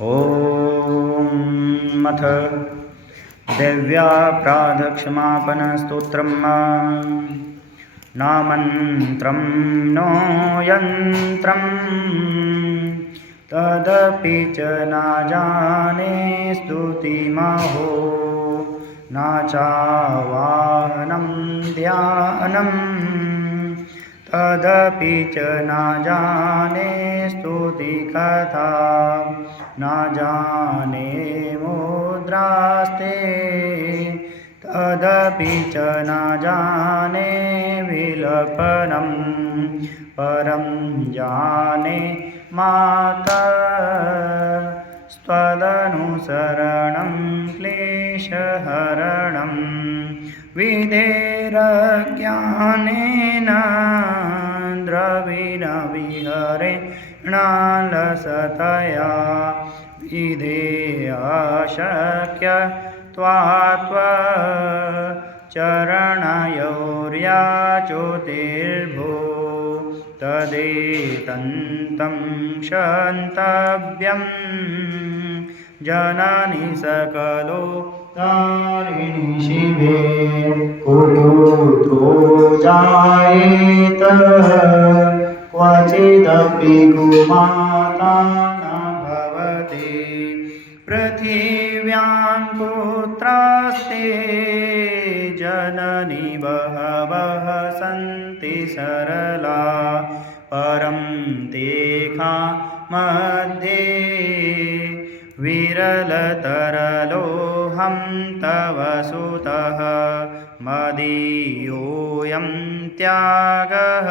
ॐ अथ दिव्याप्रादक्षमापनस्तोत्रम् नामन्त्रं नो यन्त्रं तदपि च न जाने स्तुतिमहो न चावाहनं ध्यानं तदपि च न जाने स्तुतिकथा न जाने मुद्रास्ते तदपि च न जाने विलपनं परं जाने माता स्वदनुसरणं क्लेशहरणं विधेरज्ञानेन द्रविणविहरेणालसतया विधेयाशक्य चरणयोर्याचोतिर्भो तदेतन्तं क्षन्तव्यं जननि सकलो तारिणि शिवे कुपुत्रो जायेत क्वचिदपि कुमाता न भवति पृथिव्यां पुत्रास्ते जननि बहवः सन्ति सरला परं तेषां मध्ये विरलतरलोऽहं तव सुतः मदीयोऽयं त्यागः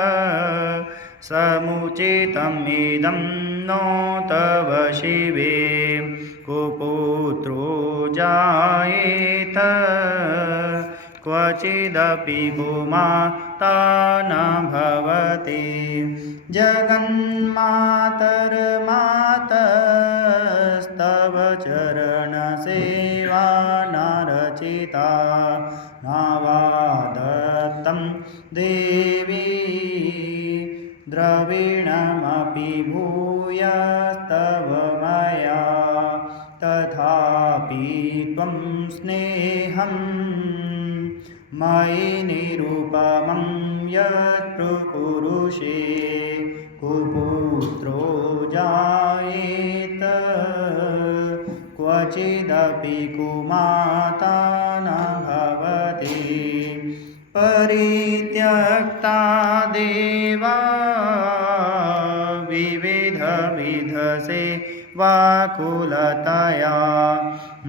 समुचितमिदं नो तव शिवे कुपुत्रो जायेत क्वचिदपि कुमाता न भवति जगन्मातर्मातस्तव चरणसेवा न रचिता न वा दत्तं देवी द्रविणमपि भूयस्तव मया तथापि त्वं स्नेहं मयि निरुपमं यत् प्रकुरुषे कुपुत्रो जायेत क्वचिदपि कुमाता न भवति परित्यक्ता देवा विविधविधसे वाकुलतया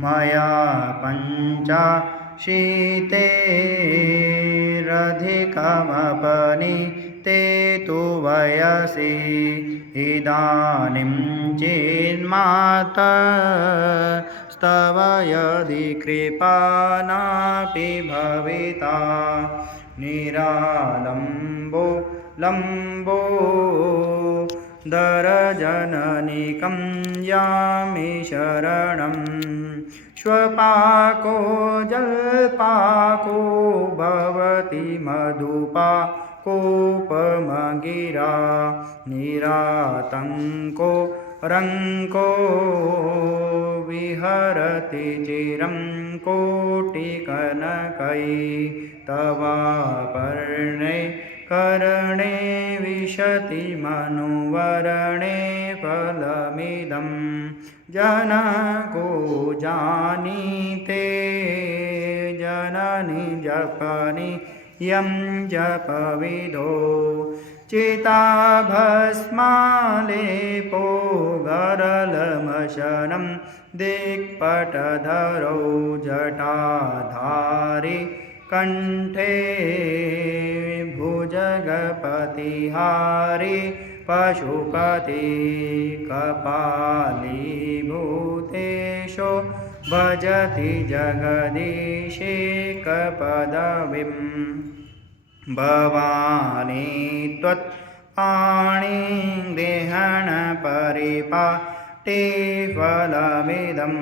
मया पञ्चाशीतेरधिकमपनीते तु वयसि इदानीं चेन्मातस्तव यदि कृपा नापि भविता निरालम्बो लम्बो दरजननिकं यामि शरणं श्वपाको जल्पाको भवति मधुपाकोपमगिरा निरातङ्को रङ्को विहरति चिरं कोटिकनकै तवापर्णे करणे विशति मनुवरणे फलमिदं जनको जानीते जननि जपनि यं जपविदो चिताभस्मालेपो गरलमशनं दिक्पटधरौ जटाधारि कंठे भुजगपतिहारी पशुपति कपालीभूतेशो भजति जगदीशेकपदवीं भवानी त्वत्पाणिग्रहणपरिपाटे फलमिदं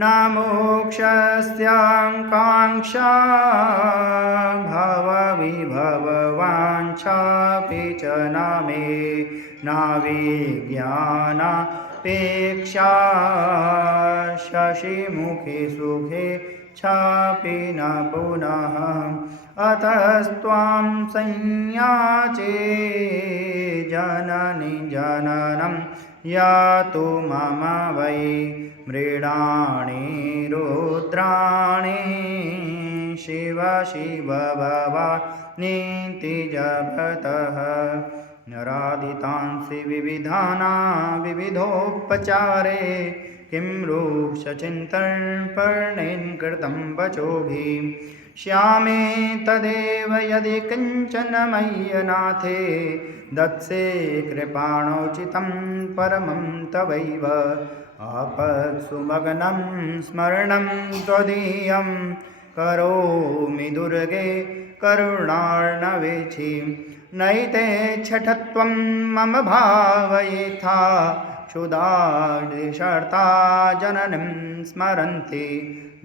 न मोक्षस्याकाङ्क्षा भवविभववाञ्छापि च न मे न विज्ञाना पेक्षा शशिमुखे सुखे छापि न पुनः अतस्त्वां संयाचे जननि जननं यातु मम वै मृडाणि रुद्राणि शिव शिव भवानीति जपतः नराधितांसि विविधाना विविधोपचारे किं रूक्षचिन्तनपर्णेन कृतं वचोभिः श्यामे तदेव यदि किञ्चन मय्यनाथे दत्से कृपाणोचितं परमं तवैव आपत्सुमग्नं स्मरणं त्वदीयं करोमि दुर्गे करुणार्णवेछि नैते छठत्वं मम भावयेथा क्षुधादिशर्ता जननीं स्मरन्ति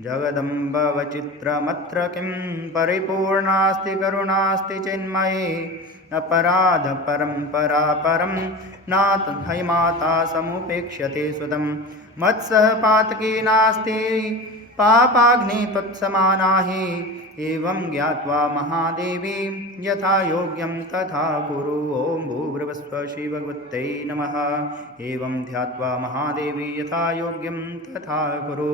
जगदम्बवचित्रमत्र किं परिपूर्णास्ति करुणास्ति चिन्मये अपराधपरं नाथ हैमाता समुपेक्ष्यते सुतं मत्सहपातकी नास्ति पापाग्नि त्वत्समाना हि एवं ज्ञात्वा महादेवी यथा योग्यं तथा कुरु ॐ भूर्भुवस्सुः श्रीभगवत्यै नमः एवं ध्यात्वा महादेवी यथा योग्यं तथा कुरु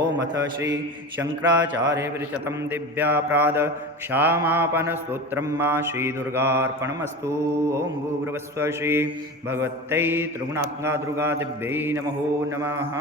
ॐ अथ श्री शङ्कराचार्यविरचितं दिव्याप्राद क्षामापनस्तोत्रं मा श्रीदुर्गार्पणमस्तु ॐ भूर्भुवस्सुः श्रीभगवत्यै त्रिगुणात्मका दुर्गा दिव्यै नमो नमः।